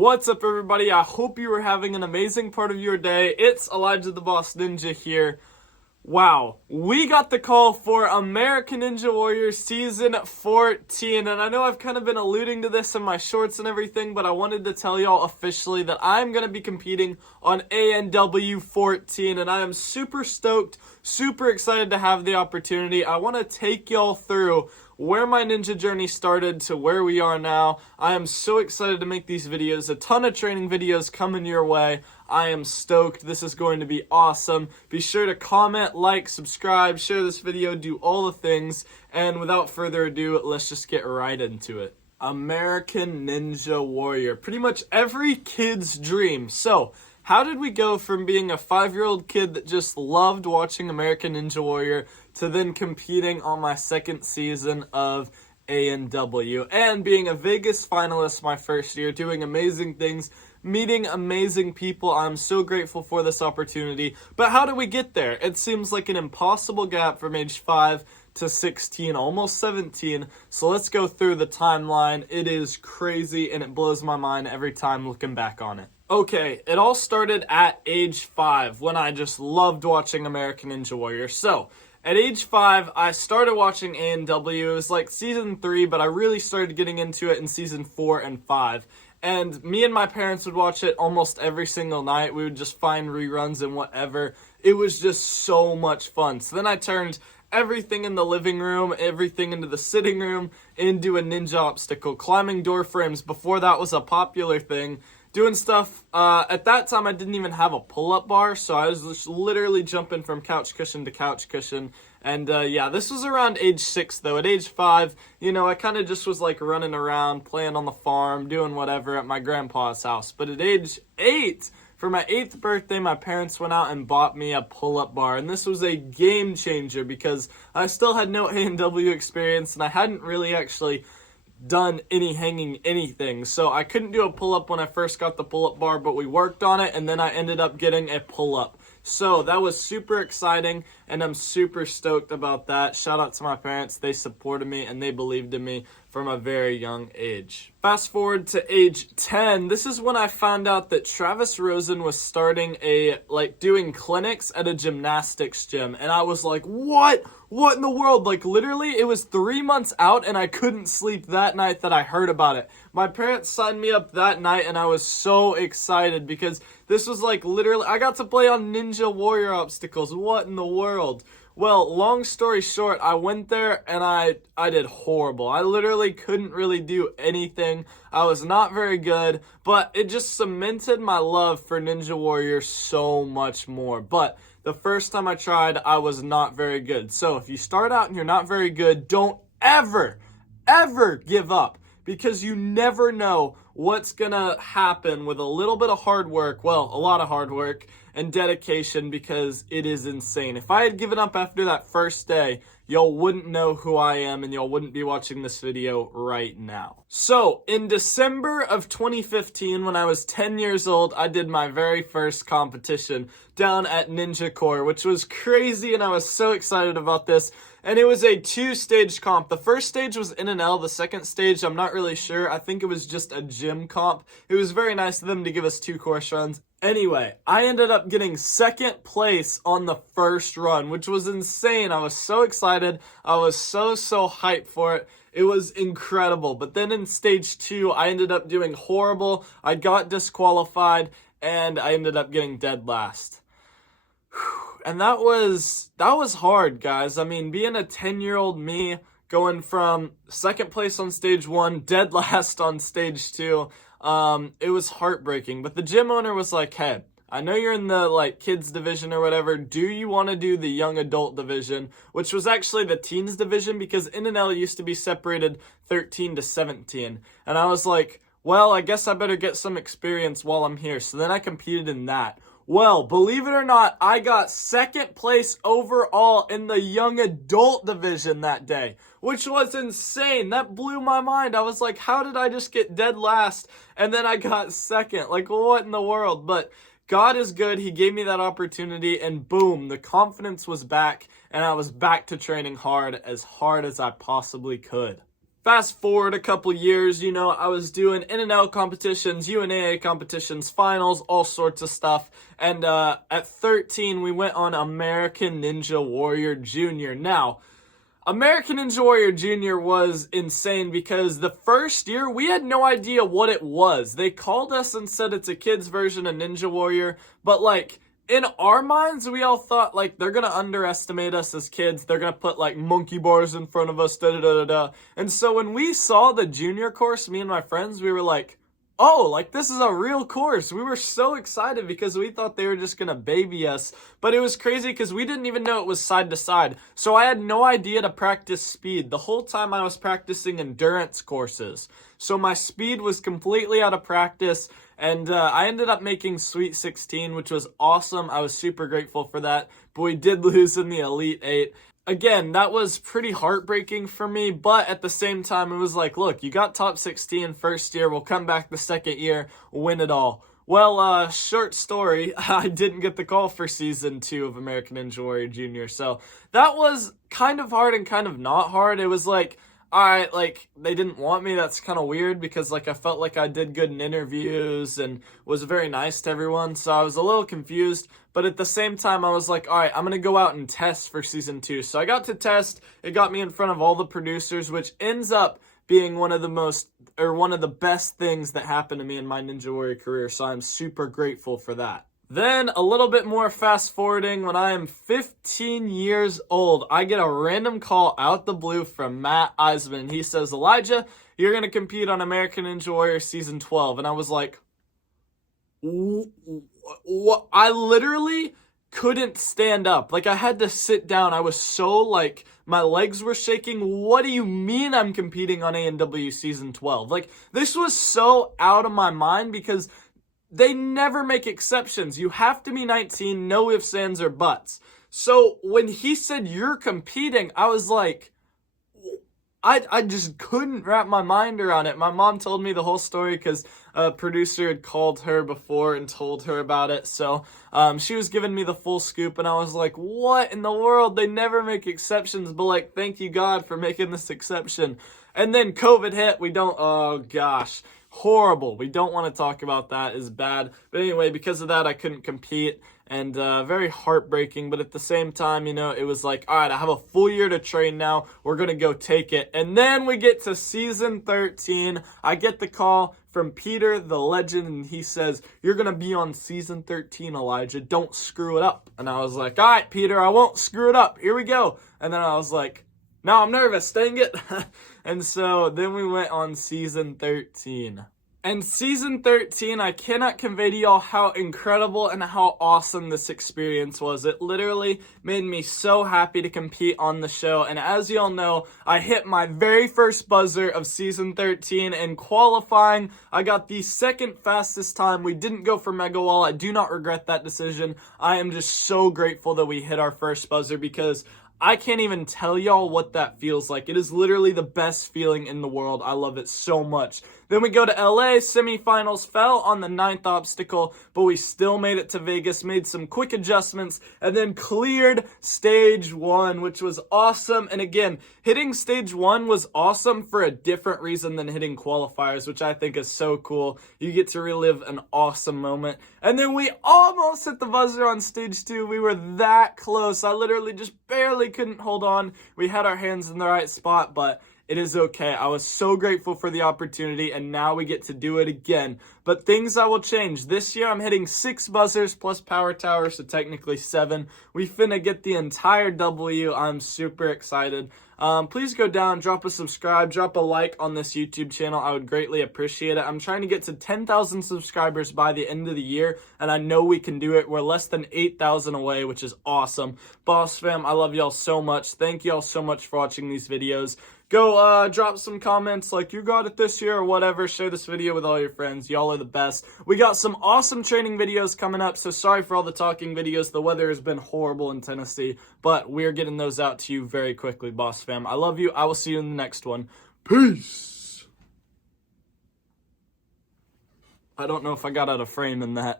What's up, everybody? I hope you are having an amazing part of your day. It's Elijah the Boss Ninja here. Wow, we got the call for American Ninja Warrior Season 14, and I know I've kind of been alluding to this in my shorts and everything, but I wanted to tell y'all officially that I'm going to be competing on ANW 14, and I am super stoked, super excited to have the opportunity. I want to take y'all through where my ninja journey started to where we are now. I am so excited to make these videos. A ton of training videos coming your way. I am stoked. This is going to be awesome. Be sure to comment, like, subscribe, share this video, do all the things. And without further ado, let's just get right into it. American Ninja Warrior. Pretty much every kid's dream. So, how did we go from being a 5-year-old kid that just loved watching American Ninja Warrior to then competing on my second season of ANW and being a Vegas finalist my first year, doing amazing things, meeting amazing people? I'm so grateful for this opportunity. But how did we get there? It seems like an impossible gap from age 5 to 16, almost 17. So let's go through the timeline. It is crazy and it blows my mind every time looking back on it. Okay, it all started at age 5 when I just loved watching American Ninja Warrior. So, at age 5, I started watching ANW. It was like season 3, but I really started getting into it in season 4 and 5. And me and my parents would watch it almost every single night. We would just find reruns and whatever. It was just so much fun. So then I turned everything in the living room, everything into the sitting room, into a ninja obstacle, climbing door frames before that was a popular thing. Doing stuff, at that time I didn't even have a pull-up bar, so I was just literally jumping from couch cushion to couch cushion. And yeah, this was around age 6 though. At age 5, I kind of just was like running around, playing on the farm, doing whatever at my grandpa's house. But at age 8, for my 8th birthday, my parents went out and bought me a pull-up bar. And this was a game changer because I still had no ANW experience and I hadn't really actually done any hanging anything. So I couldn't do a pull-up when I first got the pull-up bar, but we worked on it and then I ended up getting a pull-up. So that was super exciting and I'm super stoked about that. Shout out to my parents. They supported me and they believed in me from a very young age. Fast forward to age 10. This is when I found out that Travis Rosen was starting doing clinics at a gymnastics gym. And I was like, what? What in the world? Like literally it was 3 months out and I couldn't sleep that night that I heard about it. My parents signed me up that night and I was so excited because this was like literally, I got to play on Ninja Warrior obstacles. What in the world? Well, long story short, I went there and I did horrible. I literally couldn't really do anything. I was not very good, but it just cemented my love for Ninja Warrior so much more. But the first time I tried, I was not very good. So if you start out and you're not very good, don't ever give up because you never know what's gonna happen with a little bit of hard work, well, a lot of hard work and dedication because it is insane. If I had given up after that first day, y'all wouldn't know who I am and y'all wouldn't be watching this video right now. So, in December of 2015, when I was 10 years old, I did my very first competition down at Ninja Core, which was crazy and I was so excited about this. And it was a 2-stage comp. The first stage was NNL. The second stage, I'm not really sure. I think it was just a gym comp. It was very nice of them to give us 2 course runs. Anyway, I ended up getting second place on the first run, which was insane. I was so excited. I was so hyped for it. It was incredible. But then in stage 2, I ended up doing horrible. I got disqualified and I ended up getting dead last. And that was hard, guys. I mean, being a 10-year-old me, going from second place on stage 1, dead last on stage 2, it was heartbreaking. But the gym owner was like, hey, I know you're in the kids division or whatever. Do you want to do the young adult division, which was actually the teens division because NNL used to be separated 13 to 17. And I was like, well, I guess I better get some experience while I'm here. So then I competed in that. Well, believe it or not, I got second place overall in the young adult division that day, which was insane. That blew my mind. I was like, how did I just get dead last? And then I got second. Like, what in the world? But God is good. He gave me that opportunity and boom, the confidence was back and I was back to training hard as I possibly could. Fast forward a couple years, you know, I was doing NNL competitions, UNAA competitions, finals, all sorts of stuff. And at 13, we went on American Ninja Warrior Junior. Now, American Ninja Warrior Junior was insane because the first year we had no idea what it was. They called us and said it's a kid's version of Ninja Warrior, but like in our minds, we all thought like they're gonna underestimate us as kids. They're gonna put like monkey bars in front of us, da da da da da. And so when we saw the junior course, me and my friends, we were like, oh, like this is a real course. We were so excited because we thought they were just gonna baby us. But it was crazy because we didn't even know it was side to side. So I had no idea to practice speed. The whole time I was practicing endurance courses. So my speed was completely out of practice. And I ended up making Sweet 16, which was awesome. I was super grateful for that. But we did lose in the Elite 8. Again, that was pretty heartbreaking for me, but at the same time, it was like, look, you got top 16 first year, we'll come back the second year, win it all. Well, short story, I didn't get the call for season 2 of American Ninja Warrior Junior, so that was kind of hard and kind of not hard. It was like, alright, like, they didn't want me. That's kind of weird because, like, I felt like I did good in interviews and was very nice to everyone, so I was a little confused. But at the same time, I was like, alright, I'm going to go out and test for season 2. So I got to test. It got me in front of all the producers, which ends up being one of the best things that happened to me in my Ninja Warrior career. So I'm super grateful for that. Then, a little bit more fast forwarding, when I am 15 years old, I get a random call out the blue from Matt Eisman. He says, Elijah, you're going to compete on American Ninja Warrior Season 12. And I was like, what? I literally couldn't stand up. Like, I had to sit down. I was so, like, my legs were shaking. What do you mean I'm competing on A&W Season 12? Like, this was so out of my mind because they never make exceptions. You have to be 19, no ifs, ands, or buts. So when he said you're competing, I was like, I just couldn't wrap my mind around it. My mom told me the whole story because a producer had called her before and told her about it. So she was giving me the full scoop, and I was like, what in the world? They never make exceptions, but like, thank you God for making this exception. And then COVID hit. Oh gosh. Horrible. We don't want to talk about that. It's bad. But anyway, because of that, I couldn't compete, and very heartbreaking. But at the same time, you know, it was like, all right, I have a full year to train now. We're going to go take it. And then we get to season 13. I get the call from Peter, the legend, and he says, you're going to be on season 13, Elijah. Don't screw it up. And I was like, all right, Peter, I won't screw it up. Here we go. And then I was like, no, I'm nervous, dang it. And so then we went on season 13. And season 13, I cannot convey to y'all how incredible and how awesome this experience was. It literally made me so happy to compete on the show. And as y'all know, I hit my very first buzzer of season 13 in qualifying. I got the second fastest time. We didn't go for Mega Wall. I do not regret that decision. I am just so grateful that we hit our first buzzer because I can't even tell y'all what that feels like. It is literally the best feeling in the world. I love it so much. Then we go to LA, semifinals, fell on the 9th obstacle, but we still made it to Vegas, made some quick adjustments, and then cleared stage 1, which was awesome. And again, hitting stage 1 was awesome for a different reason than hitting qualifiers, which I think is so cool. You get to relive an awesome moment. And then we almost hit the buzzer on stage 2. We were that close. I literally just barely couldn't hold on. We had our hands in the right spot, but it is okay. I was so grateful for the opportunity, and now we get to do it again. But things I will change. This year, I'm hitting 6 buzzers plus power tower, so technically 7. We finna get the entire W. I'm super excited. Please go down, drop a subscribe, drop a like on this YouTube channel. I would greatly appreciate it. I'm trying to get to 10,000 subscribers by the end of the year, and I know we can do it. We're less than 8,000 away, which is awesome. Boss fam, I love y'all so much. Thank y'all so much for watching these videos. Go drop some comments like you got it this year or whatever. Share this video with all your friends. Y'all are the best. We got some awesome training videos coming up, so sorry for all the talking videos. The weather has been horrible in Tennessee, but we're getting those out to you very quickly, boss fam. I love you. I will see you in the next one. Peace. I don't know if I got out of frame in that.